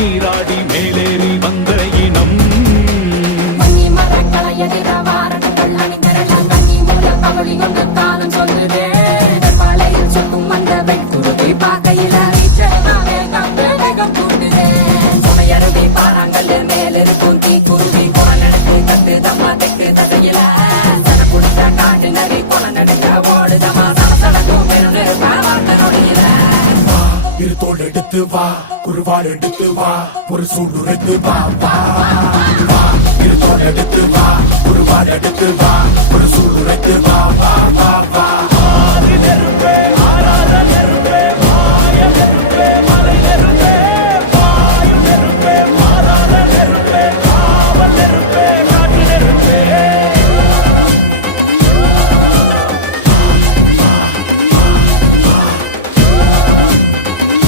நீராடி மேலேறி வந்த இனம். தோல் எடுத்து வா, குருவாள் எடுத்து வா, ஒரு சூடுரைத்து வா வா வா. இரு தோல் எடுத்து வா, குருவாள் எடுத்து வா, ஒரு சூடுரைத்து வா வா வா வா.